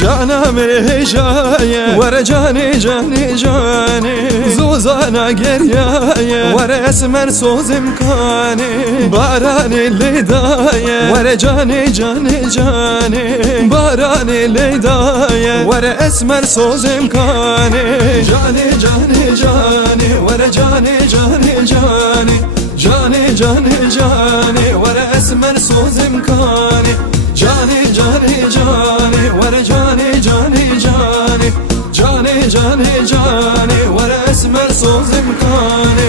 جانا مرهجايا ورا جاني جاني جاني زوزانا قريايا ورا اسمر صوز مكاني باراني اللي دايا ورا جاني جاني جاني باراني اللي دايا ورا اسمر صوز مكاني جاني جاني جاني ورا جاني جاني جاني جاني جاني جاني ورا اسمر صوز مكاني جاني جاني جاني ورا جاني جاني جاني جاني جاني جاني ورا اسمر صوز مكاني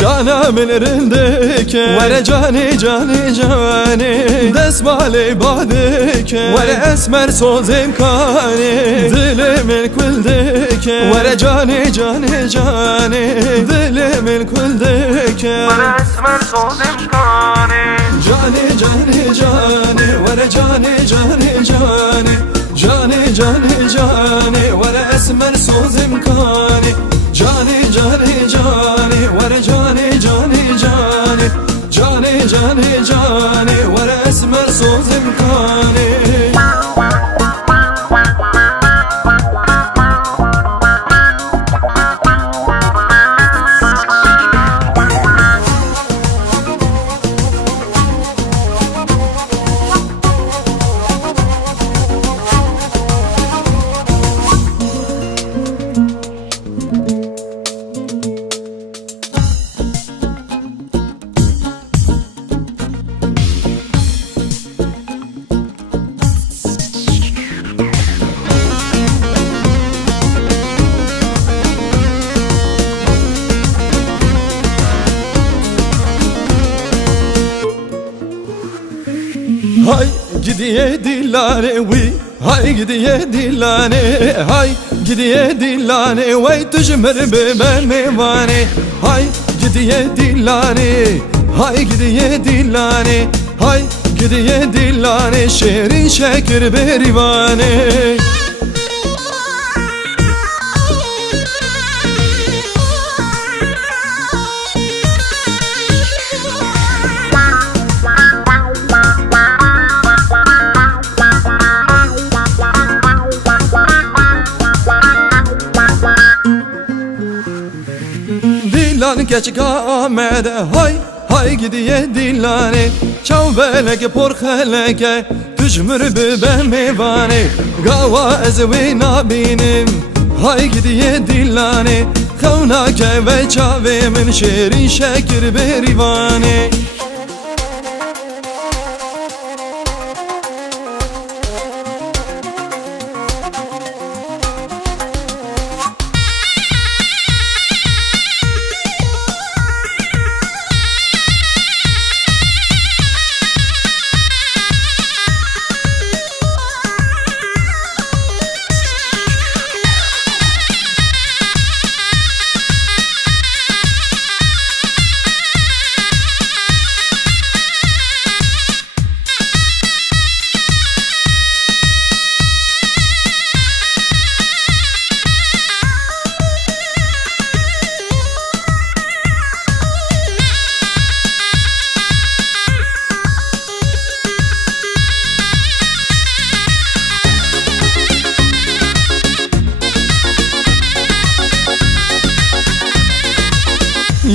جانا من رندك ورا جاني جاني جاني دسمالي بعدك ورا اسمر صوز مكاني دلي من كل دك ورا جاني جاني جاني دلي من كل دك ورا اسمر صوز مكاني جاني جاني جاني ورا جاني جاني جاني جاني جاني جاني ورا اسمر صوز مكاني جاني جاني جاني ورا جاني جاني جاني جاني جاني جاني ورا اسمر صوز مكاني هاي gidiye dillane وي هاي gidiye dillane هاي gidiye dillane وي تجمر بميواني هاي gidiye dillane هاي gidiye dillane هاي gidiye dillane şerin şeker berivane Dilan keçik amede hay hay gidiye dillane Çav beleke porxeleke tücmür be mevane Gava ezvi nabinim hay gidiye dillane Xevnake ve çavemin şerin şekir berivane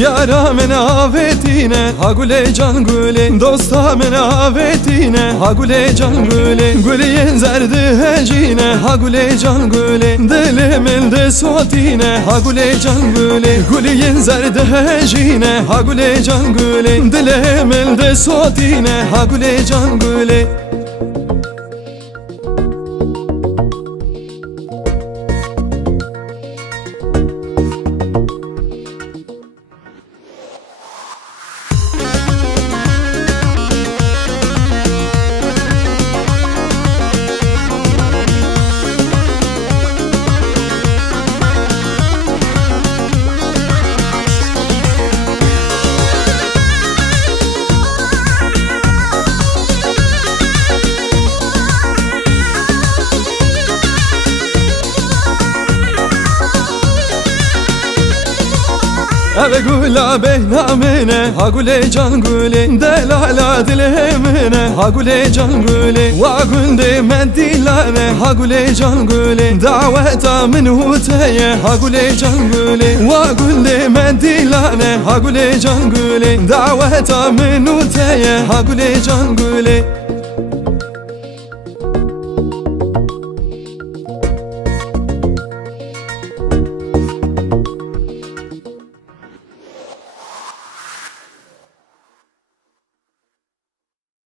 Yara men avetine ha gule can gule Dosta men avetine ha gule can gule Güleyen zerdi hecine ha gule can gule Dilimil de sotine ha gule can gule Güleyen zerdi hecine ha gule can gule Dilimil de sotine ha gule can gule ولا قولا بينا منه هقولي جان قولي دلالا دلهمنه هقولي جان قولي واقول دي مديلانه هقولي جان قولي دعوته منه تيه هقولي جان قولي واقول دي مديلانه هقولي جان قولي دعوته منه تيه هقولي جان قولي